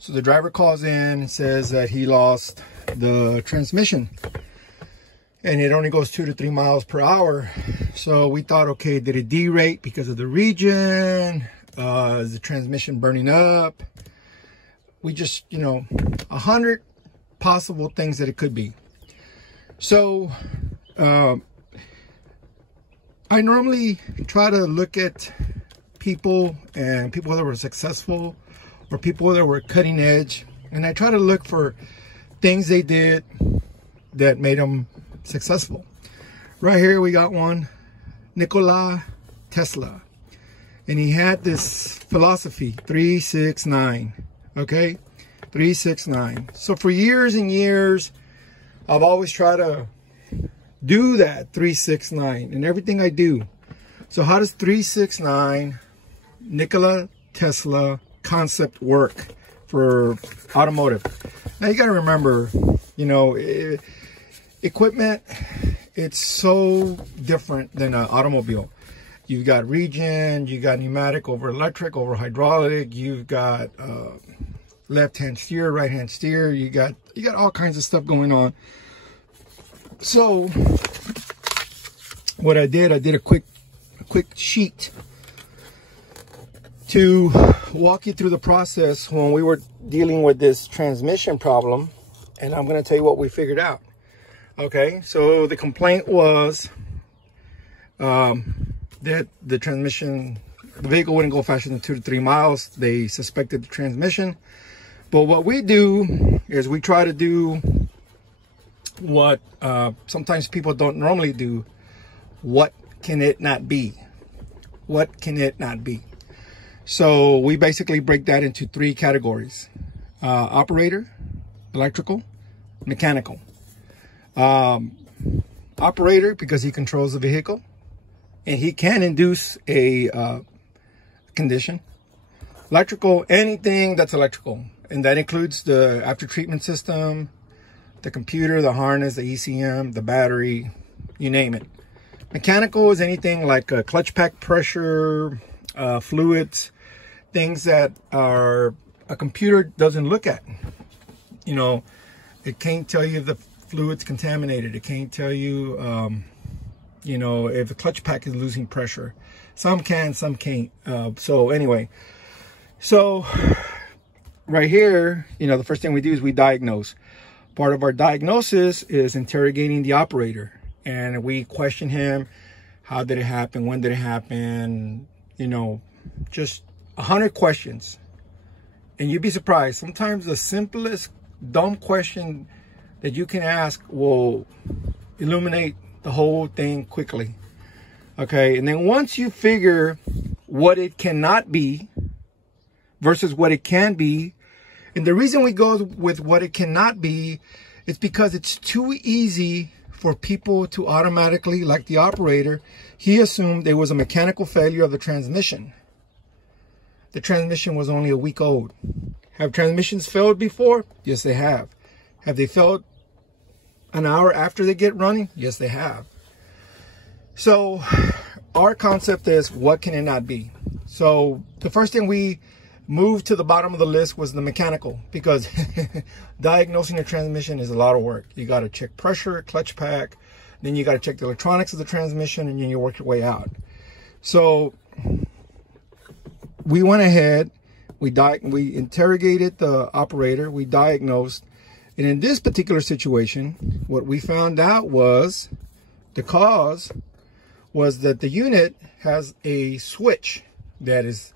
So the driver calls in and says that he lost the transmission and it only goes 2 to 3 miles per hour. So we thought, okay, did it derate because of the region? Is the transmission burning up? We just, 100 possible things that it could be. So I normally try to look at people and people that were successful or people that were cutting edge, and I try to look for things they did that made them successful. Right here we got one, Nikola Tesla, and he had this philosophy, 369. Okay, 369. So for years and years, I've always tried to do that 369 in everything I do. So how does 369 Nikola Tesla concept work for automotive? Now you got to remember, equipment, it's so different than an automobile. You've got regen, you got pneumatic over electric over hydraulic, you've got left-hand steer, right-hand steer, you got all kinds of stuff going on. So what I did a quick sheet to walk you through the process when we were dealing with this transmission problem, and I'm going to tell you what we figured out. Okay, so the complaint was that the vehicle wouldn't go faster than 2 to 3 miles. They suspected the transmission. But what we do is we try to do what sometimes people don't normally do. What can it not be? What can it not be? So we basically break that into 3 categories: operator, electrical, mechanical. Operator, because he controls the vehicle and he can induce a condition. Electrical, anything that's electrical, and that includes the after treatment system, the computer, the harness, the ECM, the battery, you name it. Mechanical is anything like a clutch pack pressure, fluids, things that a computer doesn't look at. It can't tell you if the fluid's contaminated. It can't tell you, if the clutch pack is losing pressure. Some can, some can't. So anyway, so right here, the first thing we do is we diagnose. Part of our diagnosis is interrogating the operator, and we question him. How did it happen? When did it happen? Just 100 questions. And you'd be surprised. Sometimes the simplest dumb question that you can ask will illuminate the whole thing quickly. Okay, and then once you figure what it cannot be versus what it can be, and the reason we go with what it cannot be is because it's too easy for people to automatically, like the operator, he assumed there was a mechanical failure of the transmission. The transmission was only a week old. Have transmissions failed before? Yes, they have. Have they failed an hour after they get running? Yes, they have. So our concept is, what can it not be? So the first thing we moved to the bottom of the list was the mechanical, because diagnosing a transmission is a lot of work. You got to check pressure, clutch pack, then you got to check the electronics of the transmission, and then you work your way out. So we went ahead, we interrogated the operator, we diagnosed, and in this particular situation, what we found out was the cause was that the unit has a switch that is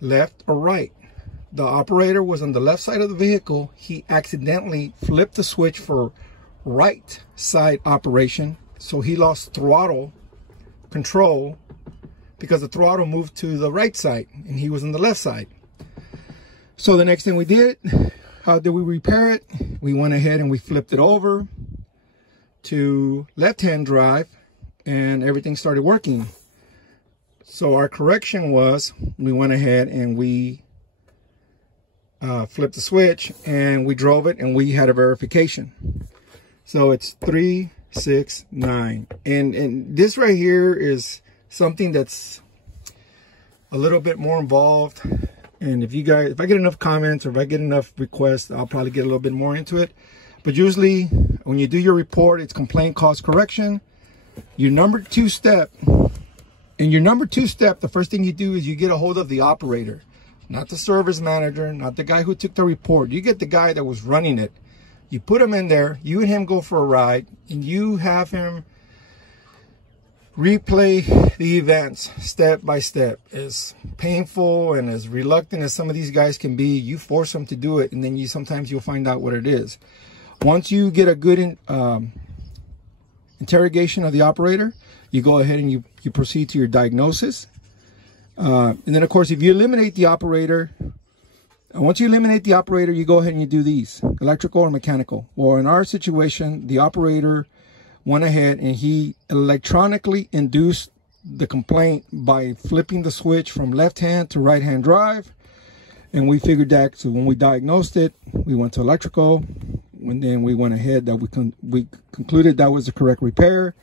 left or right. The operator was on the left side of the vehicle. He accidentally flipped the switch for right side operation, so he lost throttle control because the throttle moved to the right side and he was on the left side. So the next thing we did, how did we repair it? We went ahead and we flipped it over to left-hand drive, and everything started working. So our correction was, we went ahead and we flipped the switch and we drove it, and we had a verification. So it's 369, and this right here is something that's a little bit more involved. And if I get enough comments or if I get enough requests, I'll probably get a little bit more into it. But usually when you do your report, it's complaint cause correction. Your number two step, the first thing you do is you get a hold of the operator, not the service manager, not the guy who took the report. You get the guy that was running it. You put him in there, you and him go for a ride, and you have him replay the events step by step. As painful and as reluctant as some of these guys can be, you force them to do it, and then sometimes you'll find out what it is. Once you get a good interrogation of the operator, you go ahead and you proceed to your diagnosis. And then, of course, if you eliminate the operator, once you eliminate the operator, you go ahead and you do these, electrical or mechanical. Well, in our situation, the operator went ahead and he electronically induced the complaint by flipping the switch from left hand to right hand drive. And we figured that, so when we diagnosed it, we went to electrical. And then we went ahead that we concluded that was the correct repair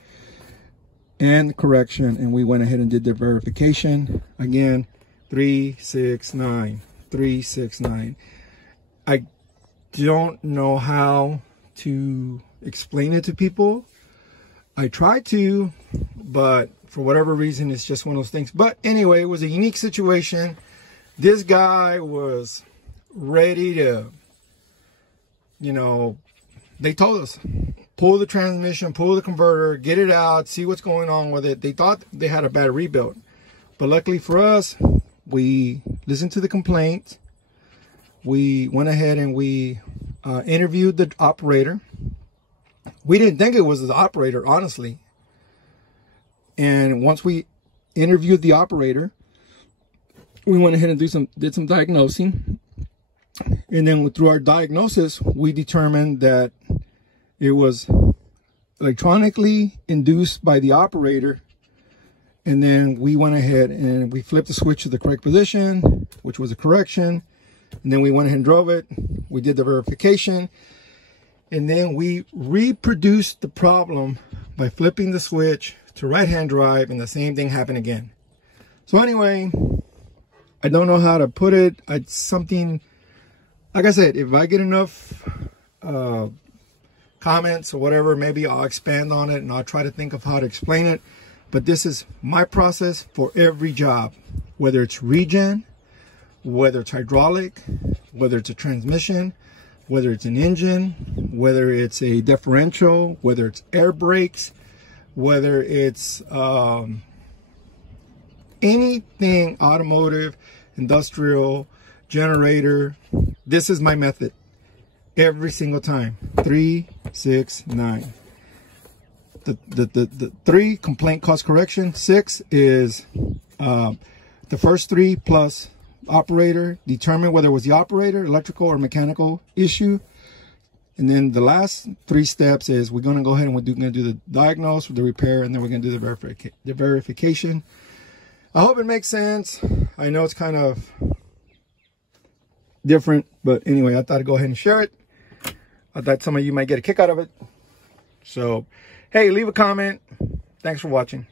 and correction, and we went ahead and did the verification. Again, 369, 369. I don't know how to explain it to people. I tried to, but for whatever reason, it's just one of those things. But anyway, it was a unique situation. This guy was ready to, you know, they told us, pull the transmission, pull the converter, get it out, see what's going on with it. They thought they had a bad rebuild. But luckily for us, we listened to the complaint. We went ahead and we interviewed the operator. We didn't think it was the operator, honestly. And once we interviewed the operator, we went ahead and did some diagnosing. And then through our diagnosis, we determined that it was electronically induced by the operator. And then we went ahead and we flipped the switch to the correct position, which was a correction. And then we went ahead and drove it. We did the verification. And then we reproduced the problem by flipping the switch to right-hand drive, and the same thing happened again. So anyway, I don't know how to put it. It's something, like I said, if I get enough comments or whatever, maybe I'll expand on it and I'll try to think of how to explain it. But this is my process for every job, whether it's regen, whether it's hydraulic, whether it's a transmission, whether it's an engine, whether it's a differential, whether it's air brakes, whether it's anything automotive, industrial, generator. This is my method every single time. 3, 6, 9. The 3, complaint cause correction. 6 is the first 3 plus operator, determine whether it was the operator, electrical or mechanical issue. And then the last 3 steps is we're going to go ahead and we're going to do the diagnose, the repair, and then we're going to do the verification. I hope it makes sense. I know it's kind of different, but anyway, I thought I'd go ahead and share it. I thought some of you might get a kick out of it. So, hey, leave a comment. Thanks for watching.